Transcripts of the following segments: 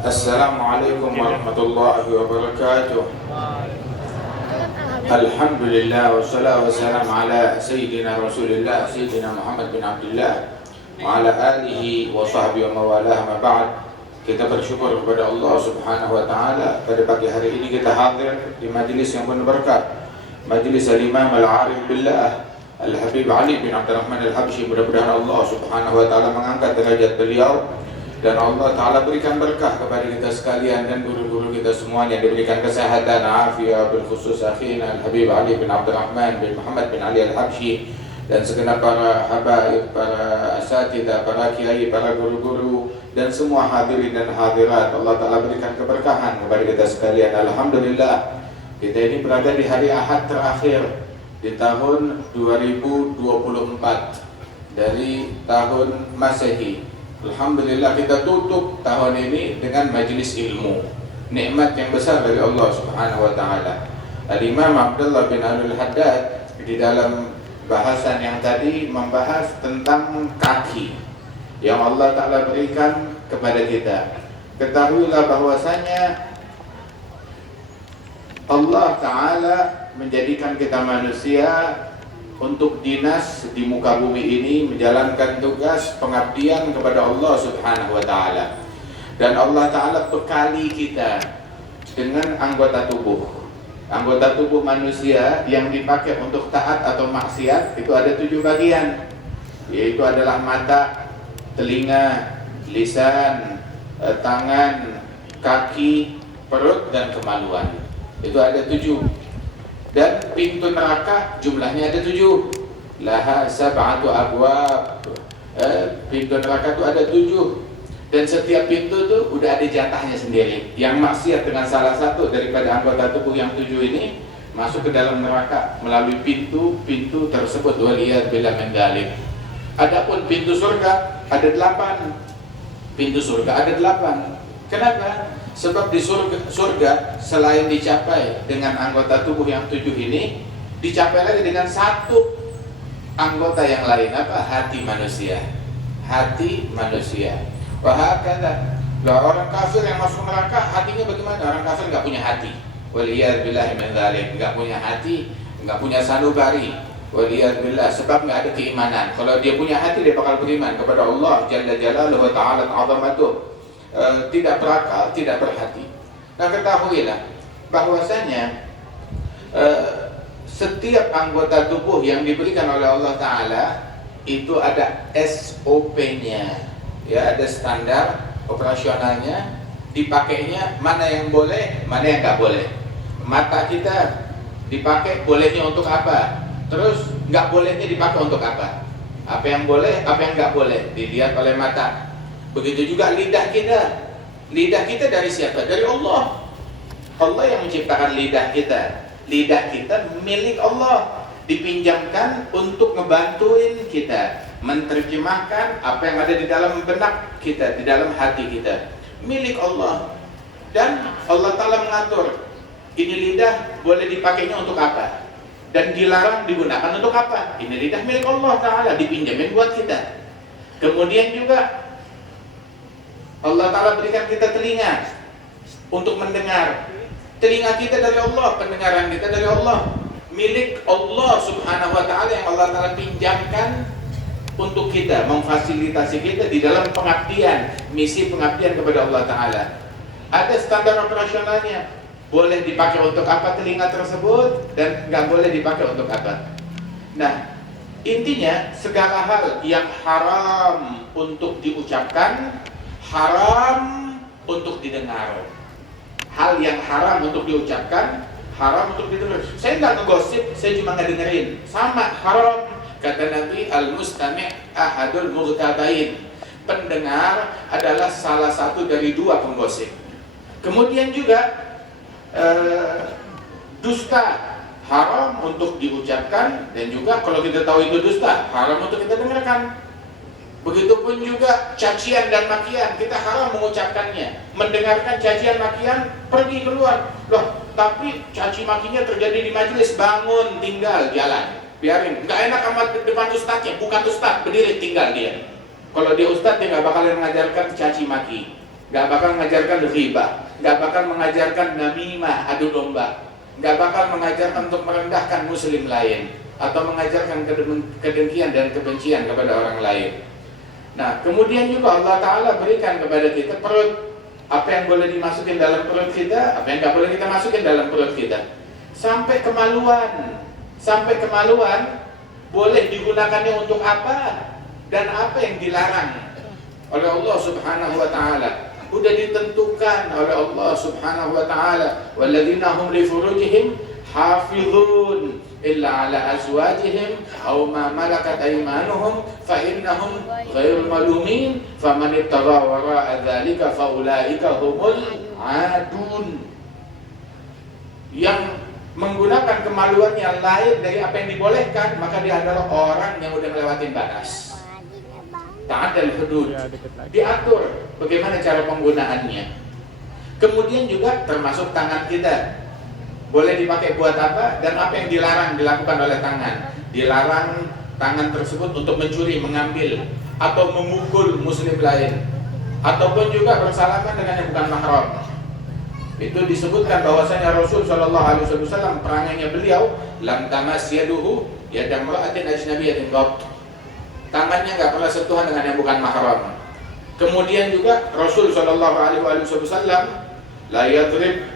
Assalamualaikum warahmatullahi wabarakatuh. Alhamdulillah wassalatu wassalamu ala sayyidina Rasulillah Sayyidina Muhammad bin Abdullah wa ala alihi wa sahbihi wa mawalah, ma ba'd. Kita bersyukur kepada Allah Subhanahu wa taala pada pagi hari ini kita hadir di majelis yang penuh berkah, majelis Al-Imam Al-Arif Billah Al-Habib Ali bin Abdurrahman Al-Habsyi. Mudah-mudahan Allah Subhanahu wa taala mengangkat derajat beliau dan Allah Ta'ala berikan berkah kepada kita sekalian dan guru-guru kita semuanya, diberikan kesehatan, afiat, berkhusus akhina Al-Habib Ali bin Abdurrahman bin Muhammad bin Ali Al-Habsyi dan segenap para habaib, para asatidah, para kiai, para guru-guru dan semua hadirin dan hadirat. Allah Ta'ala berikan keberkahan kepada kita sekalian. Alhamdulillah, kita ini berada di hari Ahad terakhir di tahun 2024 dari tahun Masehi. Alhamdulillah, kita tutup tahun ini dengan majelis ilmu, nikmat yang besar dari Allah Subhanahu wa taala. Al-Imam Abdullah bin Al-Haddad di dalam bahasan yang tadi membahas tentang kaki yang Allah Ta'ala berikan kepada kita. Ketahuilah bahwasanya Allah Ta'ala menjadikan kita manusia untuk dinas di muka bumi ini, menjalankan tugas pengabdian kepada Allah Subhanahu wa taala. Dan Allah Ta'ala bekali kita dengan anggota tubuh. Anggota tubuh manusia yang dipakai untuk taat atau maksiat itu ada 7 bagian, yaitu adalah mata, telinga, lisan, tangan, kaki, perut, dan kemaluan. Itu ada 7. Dan pintu neraka jumlahnya ada 7. Laha sab'atu abwab. Pintu neraka itu ada 7. Dan setiap pintu itu udah ada jatahnya sendiri. Yang maksiat dengan salah satu daripada anggota tubuh yang 7 ini masuk ke dalam neraka melalui pintu tersebut. Waliyadzubillah min dzalik. Adapun pintu surga ada 8. Pintu surga ada 8. Kenapa? Sebab di surga selain dicapai dengan anggota tubuh yang 7 ini, dicapai lagi dengan satu anggota yang lain. Apa? Hati manusia. Hati manusia. Wahakala. Orang kafir yang masuk neraka hatinya bagaimana? Orang kafir nggak punya hati. Waliyadzubillah min dzalik. Nggak punya hati, nggak punya sanubari. Waliyadzubillah, sebab nggak ada keimanan. Kalau dia punya hati, dia bakal beriman kepada Allah Jalla Jalaluhu wa Ta'ala 'azamatuh. Tidak berakal, tidak berhati. Nah, ketahuilah bahwasanya setiap anggota tubuh yang diberikan oleh Allah Ta'ala itu ada SOP-nya, ya, ada standar operasionalnya, dipakainya mana yang boleh, mana yang nggak boleh. Mata kita dipakai bolehnya untuk apa, terus nggak bolehnya dipakai untuk apa. Apa yang boleh, apa yang nggak boleh dilihat oleh mata. Begitu juga lidah kita. Lidah kita dari siapa? Dari Allah. Allah yang menciptakan lidah kita. Lidah kita milik Allah, dipinjamkan untuk ngebantuin kita menerjemahkan apa yang ada di dalam benak kita, di dalam hati kita. Milik Allah. Dan Allah Ta'ala mengatur, ini lidah boleh dipakainya untuk apa, dan dilarang digunakan untuk apa. Ini lidah milik Allah Ta'ala, dipinjamin buat kita. Kemudian juga Allah Ta'ala berikan kita telinga untuk mendengar. Telinga kita dari Allah, pendengaran kita dari Allah. Milik Allah Subhanahu wa Ta'ala yang Allah Ta'ala pinjamkan untuk kita, memfasilitasi kita di dalam pengabdian, misi pengabdian kepada Allah Ta'ala. Ada standar operasionalnya. Boleh dipakai untuk apa telinga tersebut dan nggak boleh dipakai untuk apa. Nah, intinya segala hal yang haram untuk diucapkan, haram untuk didengar. Hal yang haram untuk diucapkan, haram untuk didengar. Saya nggak ngegosip, saya cuma ngedengerin. Sama, haram. Kata Nabi, al-mustami' ahadul mughtabain. Pendengar adalah salah satu dari 2 penggosip. Kemudian juga dusta, haram untuk diucapkan, dan juga kalau kita tahu itu dusta, haram untuk kita dengarkan. Begitupun juga cacian dan makian, kita haram mengucapkannya. Mendengarkan cacian makian, pergi keluar. Loh, tapi caci makinya terjadi di majelis, bangun, tinggal, jalan, biarin. Nggak enak sama depan ustadznya, bukan ustadz, berdiri, tinggal dia. Kalau dia ustadz, dia nggak bakal mengajarkan caci maki, nggak bakal mengajarkan ghibah, nggak bakal mengajarkan namimah, adu domba, nggak bakal mengajarkan untuk merendahkan muslim lain atau mengajarkan kedengkian dan kebencian kepada orang lain. Nah, kemudian juga Allah Ta'ala berikan kepada kita perut. Apa yang boleh dimasukin dalam perut kita, apa yang nggak boleh kita masukin dalam perut kita. Sampai kemaluan boleh digunakannya untuk apa dan apa yang dilarang oleh Allah Subhanahu wa Ta'ala. Udah ditentukan oleh Allah Subhanahu wa Ta'ala, walladzina hum li furujihim hafizun illa ala azwajihim aw ma malakat aymanuhum fa innahum ghairul malumin faman ittaba wara'a dzalika fa ulaika humul adun. Yang menggunakan kemaluannya lain dari apa yang dibolehkan, maka dia adalah orang yang udah melewatin batas. Ta'addal hudud. Diatur bagaimana cara penggunaannya. Kemudian juga termasuk tangan kita. Boleh dipakai buat apa dan apa yang dilarang dilakukan oleh tangan. Dilarang tangan tersebut untuk mencuri, mengambil atau memukul muslim lain, ataupun juga bersalaman dengan yang bukan mahram. Itu disebutkan bahwasanya Rasul sallallahu alaihi wasallam perangannya beliau lam tamas yaduhu yadam ra'atin ajnabiyatin qat. Tangannya enggak pernah sentuhan dengan yang bukan mahram. Kemudian juga Rasul sallallahu alaihi wasallam la yadrib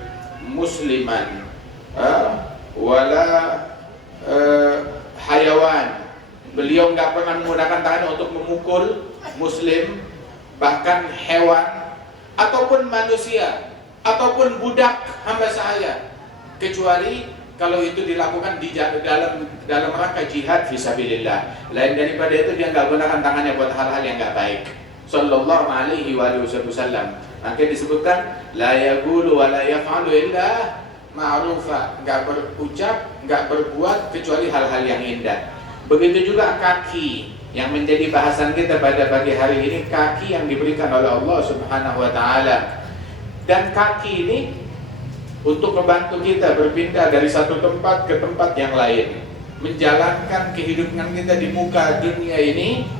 musliman wala hayawan. Beliau enggak pernah menggunakan tangannya untuk memukul muslim, bahkan hewan ataupun manusia ataupun budak hamba saya, kecuali kalau itu dilakukan di dalam rangka jihad fisabilillah. Lain daripada itu dia nggak gunakan tangannya buat hal-hal yang nggak baik. Sallallahu alaihi wasallam. Maka disebutkan la yaqulu wa la yaf'alu illa ma'rufa, nggak berucap, nggak berbuat kecuali hal-hal yang indah. Begitu juga kaki yang menjadi bahasan kita pada pagi hari ini, kaki yang diberikan oleh Allah Subhanahu wa Ta'ala. Dan kaki ini untuk membantu kita berpindah dari satu tempat ke tempat yang lain, menjalankan kehidupan kita di muka dunia ini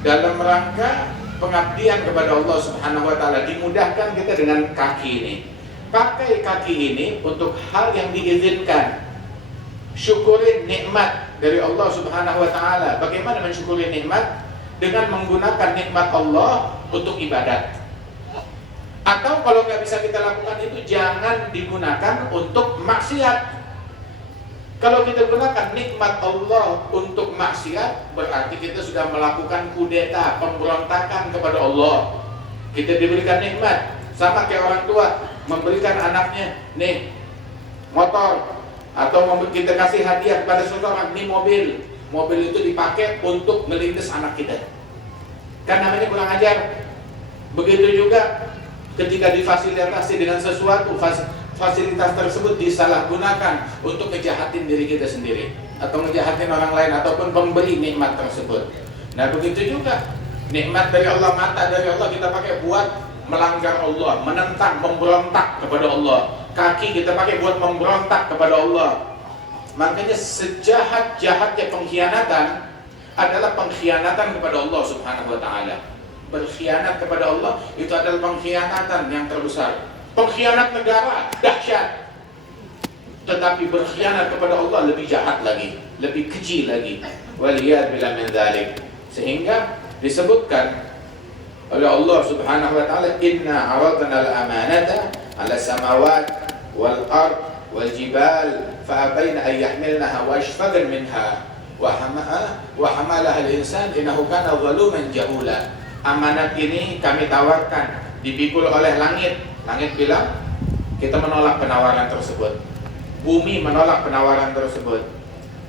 dalam rangka pengabdian kepada Allah Subhanahu wa Ta'ala. Dimudahkan kita dengan kaki ini. Pakai kaki ini untuk hal yang diizinkan. Syukurin nikmat dari Allah Subhanahu wa Ta'ala. Bagaimana mensyukuri nikmat? Dengan menggunakan nikmat Allah untuk ibadat. Atau kalau nggak bisa kita lakukan itu, jangan digunakan untuk maksiat. Kalau kita gunakan nikmat Allah untuk maksiat, berarti kita sudah melakukan kudeta, pemberontakan kepada Allah. Kita diberikan nikmat, sama kayak orang tua memberikan anaknya, nih motor, atau kita kasih hadiah kepada seseorang, nih mobil. Mobil itu dipakai untuk melindas anak kita. Kan namanya kurang ajar. Begitu juga ketika difasilitasi dengan sesuatu, fasilitas tersebut disalahgunakan untuk ngejahatin diri kita sendiri atau ngejahatin orang lain ataupun pemberi nikmat tersebut. Nah begitu juga nikmat dari Allah, mata dari Allah kita pakai buat melanggar Allah, menentang, memberontak kepada Allah. Kaki kita pakai buat memberontak kepada Allah. Makanya sejahat-jahatnya pengkhianatan adalah pengkhianatan kepada Allah Subhanahu wa Ta'ala. Berkhianat kepada Allah itu adalah pengkhianatan yang terbesar. Pengkhianat negara dahsyat, tetapi berkhianat kepada Allah lebih jahat lagi, lebih keji lagi. Waliyad billah min dzalik. Sehingga disebutkan oleh Allah Subhanahu wa Ta'ala, inna aradna al-amanata 'ala samawat wal ard wal jibal fa abaina an yahmilnaha wa ashfaqna minha wa hamalaha al-insan innahu kana zaluman jahula. Amanat ini kami tawarkan, dipikul oleh langit. Langit bilang, kita menolak penawaran tersebut. Bumi menolak penawaran tersebut.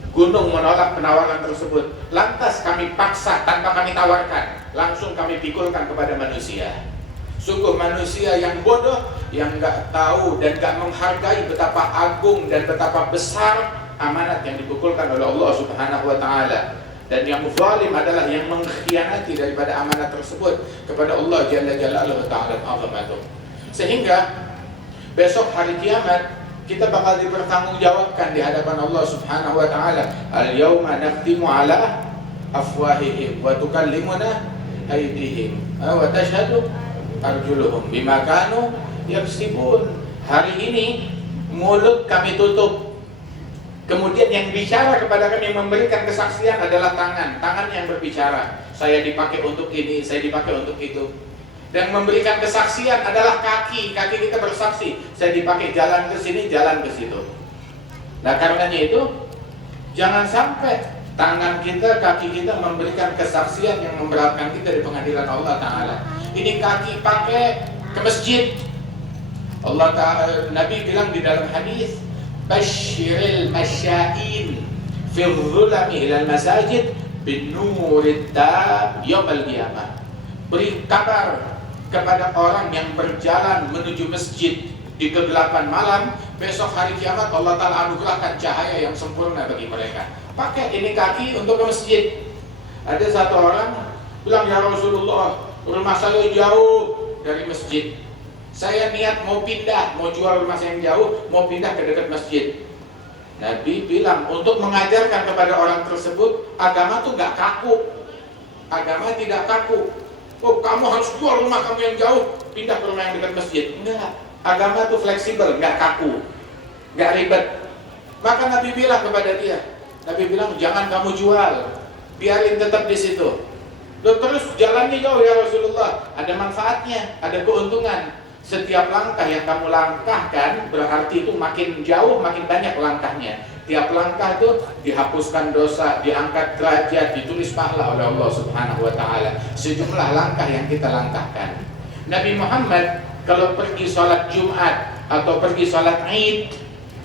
Gunung menolak penawaran tersebut. Lantas kami paksa tanpa kami tawarkan, langsung kami pikulkan kepada manusia. Sungguh manusia yang bodoh, yang gak tahu dan gak menghargai betapa agung dan betapa besar amanat yang dipikulkan oleh Allah Subhanahu wa Ta'ala. Dan yang zalim adalah yang mengkhianati daripada amanat tersebut kepada Allah Jalla Jalaluhu Ta'ala azamatuh. Sehingga besok hari kiamat kita bakal dipertanggungjawabkan di hadapan Allah Subhanahu wa Ta'ala. Al-yawma nakhtimu ala afwahihim wa tukallimuna aydihim wa tashhadu arjuluhum bima kanu yaksibun. Hari ini mulut kami tutup, kemudian yang bicara kepada kami, memberikan kesaksian adalah tangan. Tangan yang berbicara, saya dipakai untuk ini, saya dipakai untuk itu. Dan memberikan kesaksian adalah kaki. Kaki kita bersaksi, saya dipakai jalan ke sini, jalan ke situ. Nah karenanya itu, jangan sampai tangan kita, kaki kita memberikan kesaksian yang memberatkan kita di pengadilan Allah Ta'ala. Ini kaki pakai ke masjid. Allah Ta'ala, Nabi bilang di dalam hadis, Bashiril masya'in fil zulami ilal masajid bin nurid tab yawmal qiyamah. Beri kabar kepada orang yang berjalan menuju masjid di kegelapan malam, besok hari kiamat Allah Ta'ala anugerahkan cahaya yang sempurna bagi mereka. Pakai ini kaki untuk ke masjid. Ada satu orang bilang, ya Rasulullah, rumah saya jauh dari masjid, saya niat mau pindah, mau jual rumah saya yang jauh, mau pindah ke dekat masjid. Nabi bilang, untuk mengajarkan kepada orang tersebut, agama tuh gak kaku. Agama tidak kaku. Oh, kamu harus jual rumah kamu yang jauh, pindah ke rumah yang dekat masjid. Enggak. Agama tuh fleksibel, gak kaku, gak ribet. Maka Nabi bilang kepada dia, Nabi bilang, jangan kamu jual, biarin tetap di situ. Loh, terus jalannya jauh ya Rasulullah, ada manfaatnya, ada keuntungan. Setiap langkah yang kamu langkahkan berarti itu makin jauh, makin banyak langkahnya. Tiap langkah itu dihapuskan dosa, diangkat derajat, ditulis pahala oleh Allah Subhanahu wa Ta'ala. Sejumlah langkah yang kita langkahkan. Nabi Muhammad kalau pergi sholat Jumat atau pergi sholat Id,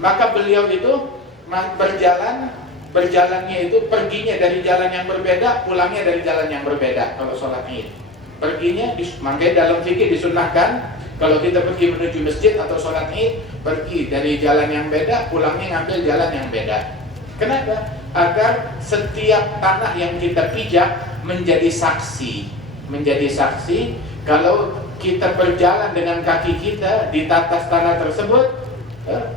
maka beliau itu berjalannya itu perginya dari jalan yang berbeda, pulangnya dari jalan yang berbeda. Kalau sholat Id, perginya, makanya dalam fikih disunnahkan kalau kita pergi menuju masjid atau sholat Id, pergi dari jalan yang beda, pulangnya ngambil jalan yang beda. Kenapa? Agar setiap tanah yang kita pijak menjadi saksi. Menjadi saksi kalau kita berjalan dengan kaki kita di atas tanah tersebut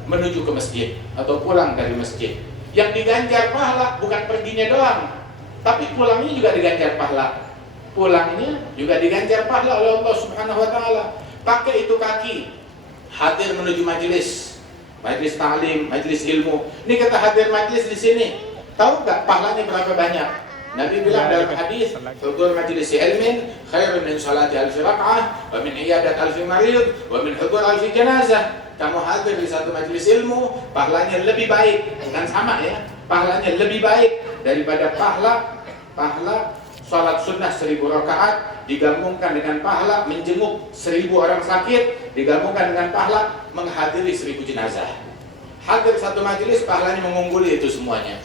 menuju ke masjid atau pulang dari masjid. Yang diganjar pahala bukan perginya doang, tapi pulangnya juga diganjar pahala. Pulangnya juga diganjar pahala oleh Allah Subhanahu wa Ta'ala. Pakai itu kaki, hadir menuju majelis ta'lim, majelis ilmu. Ini kita hadir majelis di sini, tahu nggak pahalanya berapa banyak? Nabi bilang dalam hadis, hudur majelis ilmin khairun min salati alfi rak'ah, wa min iyadat alfi marid, wa min hudur alfi janazah. Kamu hadir di satu majelis ilmu, pahalanya lebih baik, bukan sama ya, pahalanya lebih baik daripada pahala salat sunnah 1000 rakaat digabungkan dengan pahala menjenguk 1000 orang sakit, digabungkan dengan pahala menghadiri 1000 jenazah. Hadir satu majelis pahalanya mengungguli itu semuanya.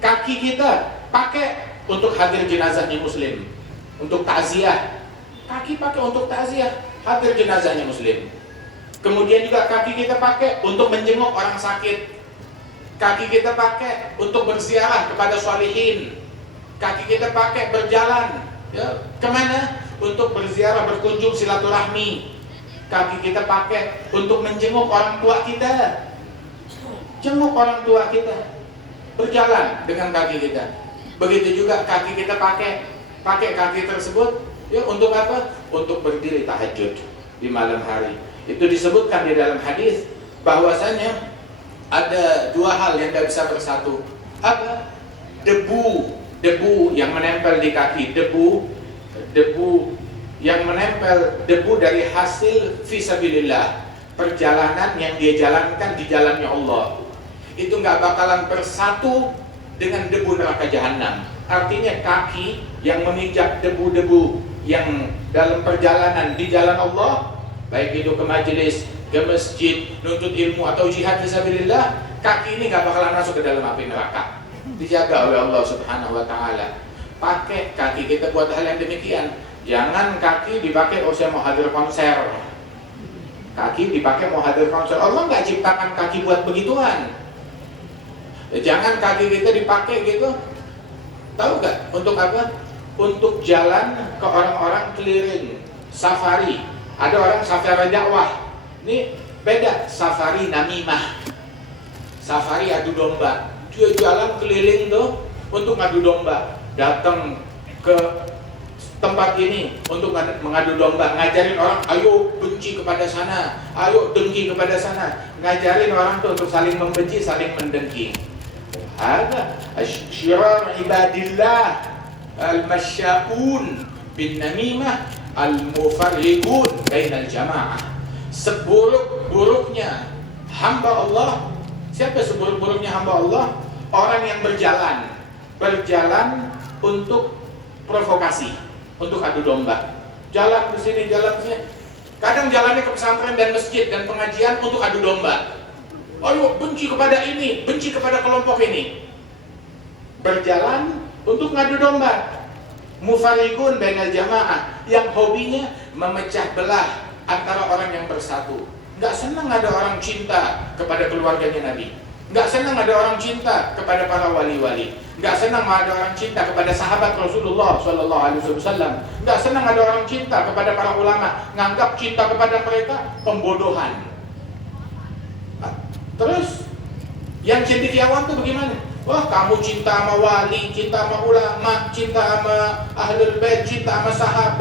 Kaki kita pakai untuk hadir jenazahnya muslim, untuk takziah. Kaki pakai untuk takziah, hadir jenazahnya muslim. Kemudian juga kaki kita pakai untuk menjenguk orang sakit. Kaki kita pakai untuk berziarah kepada sholihin. Kaki kita pakai berjalan, ya, kemana? Untuk berziarah, berkunjung, silaturahmi. Kaki kita pakai untuk menjenguk orang tua kita. Jenguk orang tua kita, berjalan dengan kaki kita. Begitu juga kaki kita pakai kaki tersebut, ya, untuk apa? Untuk berdiri tahajud di malam hari. Itu disebutkan di dalam hadis bahwasanya ada dua hal yang tidak bisa bersatu. Apa? Debu yang menempel di kaki, debu yang menempel, debu dari hasil fisabilillah, perjalanan yang dia jalankan di jalannya Allah, itu nggak bakalan bersatu dengan debu neraka jahanam. Artinya kaki yang menginjak debu-debu yang dalam perjalanan di jalan Allah, baik itu ke majelis, ke masjid, nuntut ilmu atau jihad fisabilillah, kaki ini nggak bakalan masuk ke dalam api neraka. Dijaga oleh Allah Subhanahu wa Ta'ala. Pakai kaki kita buat hal yang demikian. Jangan kaki dipakai, oh saya mau hadir konser. Kaki dipakai mau hadir konser. Allah nggak ciptakan kaki buat begituan. Jangan kaki kita dipakai gitu. Tahu nggak untuk apa? Untuk jalan ke orang-orang keliling, safari. Ada orang safari dakwah. Ini beda, safari namimah, safari adu domba. Dia jalan keliling tuh untuk ngadu domba, datang ke tempat ini untuk mengadu domba, ngajarin orang, ayo benci kepada sana, ayo dengki kepada sana, ngajarin orang tuh untuk saling membenci, saling mendengki. Ada syirar ibadillah al-masyaun bin namimah al-mufarriqun bainal jamaah. Seburuk-buruknya hamba Allah. Siapa seburuk-buruknya hamba Allah? Orang yang berjalan untuk provokasi, untuk adu domba. Jalan ke sini, jalan ke sini. Kadang jalannya ke pesantren dan masjid dan pengajian untuk adu domba. Ayo benci kepada ini, benci kepada kelompok ini. Berjalan untuk ngadu domba. Mufarriqun bainal jamaah, yang hobinya memecah belah antara orang yang bersatu. Nggak senang ada orang cinta kepada keluarganya Nabi. Nggak senang ada orang cinta kepada para wali-wali. Nggak senang ada orang cinta kepada sahabat Rasulullah SAW. Nggak senang ada orang cinta kepada para ulama. Nganggap cinta kepada mereka pembodohan. Terus yang cendekiawan itu bagaimana? Wah, kamu cinta sama wali, cinta sama ulama, cinta sama ahlul bait, cinta sama sahabat.